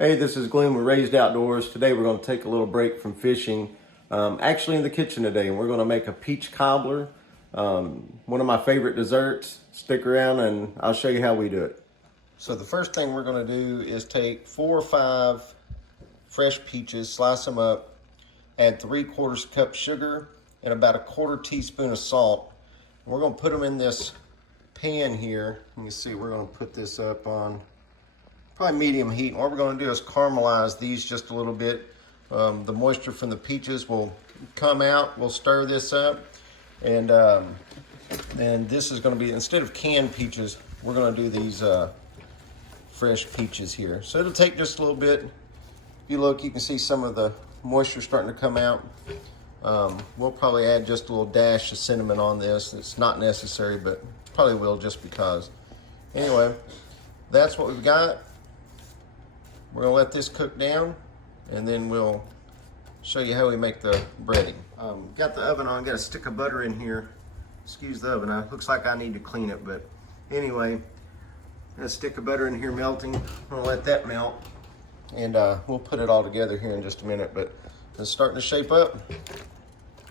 Hey, this is Glenn with Raised Outdoors. Today we're going to take a little break from fishing, actually in the kitchen today, and we're going to make a peach cobbler, one of my favorite desserts. Stick around and I'll show you how we do it. So the first thing we're going to do is take 4 or 5 fresh peaches, slice them up, add 3/4 cup sugar and about 1/4 teaspoon of salt. And we're going to put them in this pan here. You can see we're going to put this up on probably medium heat. And what we're going to do is caramelize these just a little bit. The moisture from the peaches will come out. We'll stir this up, and this is going to be, instead of canned peaches, we're going to do these fresh peaches here. So it'll take just a little bit. If you look, you can see some of the moisture starting to come out. We'll probably add just a little dash of cinnamon on this. It's not necessary, but probably will just because. Anyway, that's what we've got. We're gonna let this cook down, and then we'll show you how we make the breading. Got the oven on, got a stick of butter in here. Excuse the oven, it looks like I need to clean it, but anyway, got a stick of butter in here melting. I'm gonna let that melt, and we'll put it all together here in just a minute, but it's starting to shape up.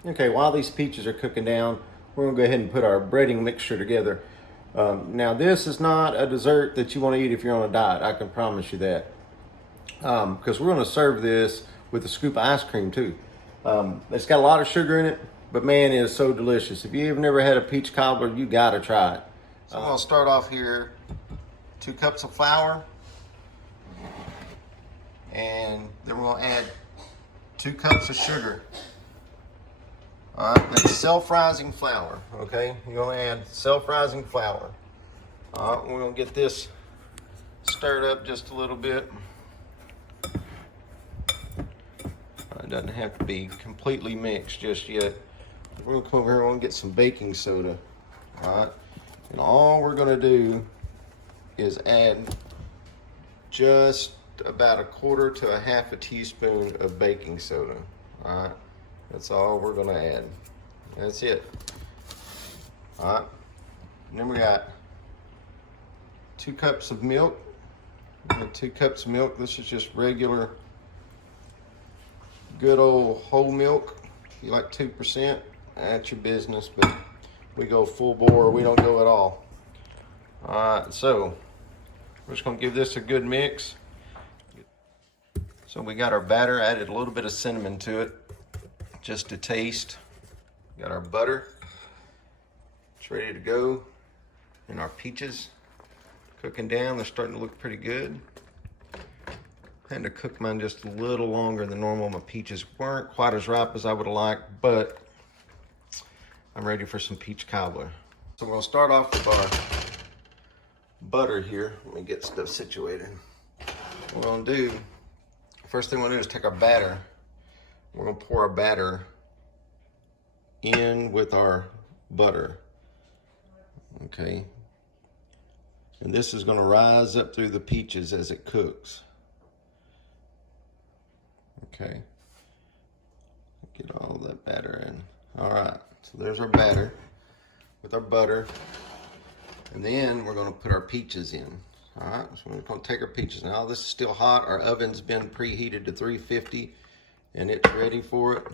Okay, while these peaches are cooking down, we're gonna go ahead and put our breading mixture together. Now this is not a dessert that you wanna eat if you're on a diet, I can promise you that. Because we're going to serve this with a scoop of ice cream too. It's got a lot of sugar in it, but man, it is so delicious. If you've never had a peach cobbler, you got to try it. So I'm going to start off here, 2 cups of flour, and then we're going to add 2 cups of sugar. All right, that's self-rising flour, okay? You're going to add self-rising flour. All right, we're going to get this stirred up just a little bit. It doesn't have to be completely mixed just yet. We're gonna come over here and get some baking soda. All right, and all we're gonna do is add just about 1/4 to 1/2 teaspoon of baking soda. All right, that's all we're gonna add. That's it. All right, and then we got 2 cups of milk. 2 cups of milk. This is just regular, good old whole milk. If you like 2%, that's your business, but we go full bore, we don't go at all. All right, so we're just gonna give this a good mix. So we got our batter, added a little bit of cinnamon to it, just to taste. Got our butter, it's ready to go. And our peaches cooking down, they're starting to look pretty good. I had to cook mine just a little longer than normal. My peaches weren't quite as ripe as I would have liked, but I'm ready for some peach cobbler. So we're gonna start off with our butter here. Let me get stuff situated. What we're gonna do, first thing we're gonna do is take our batter. We're gonna pour our batter in with our butter, okay? And this is gonna rise up through the peaches as it cooks. Okay, get all that batter in. All right, so there's our batter with our butter. And then we're gonna put our peaches in. All right, so we're gonna take our peaches. Now this is still hot. Our oven's been preheated to 350 and it's ready for it.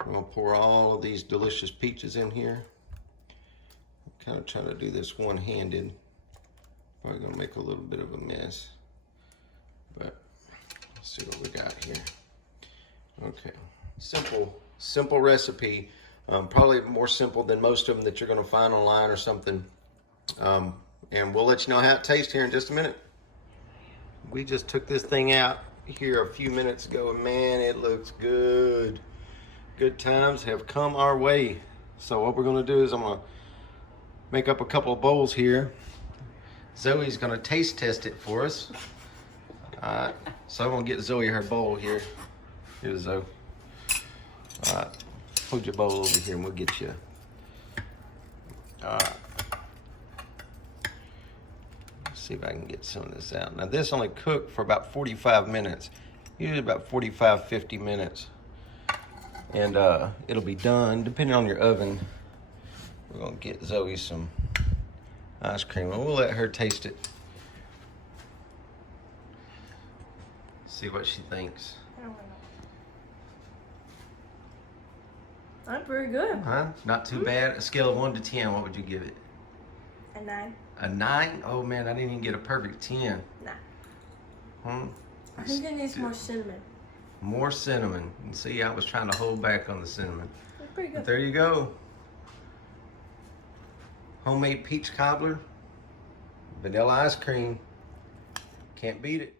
I'm gonna pour all of these delicious peaches in here. I'm kind of trying to do this one-handed. Probably gonna make a little bit of a mess, but let's see what we got here. Okay, simple recipe. Probably more simple than most of them that you're gonna find online or something. And we'll let you know how it tastes here in just a minute. We just took this thing out here a few minutes ago, and man, it looks good. Good times have come our way. So what we're gonna do is I'm gonna make up a couple of bowls here. Zoe's gonna taste test it for us. All right, so I'm gonna get Zoe her bowl here. Here's Zoe. All right, hold your bowl over here and we'll get you. All right. Let's see if I can get some of this out. Now this only cooked for about 45 minutes. Usually about 45, 50 minutes. And it'll be done, depending on your oven. We're gonna get Zoe some ice cream and we'll let her taste it. See what she thinks. I don't know. I'm pretty good. Huh? Not too bad. A scale of 1 to 10, what would you give it? A 9. A 9? Oh man, I didn't even get a perfect 10. Nah. Hmm? I think it needs more cinnamon. More cinnamon. And see, I was trying to hold back on the cinnamon. It's pretty good. But there you go. Homemade peach cobbler, vanilla ice cream. Can't beat it.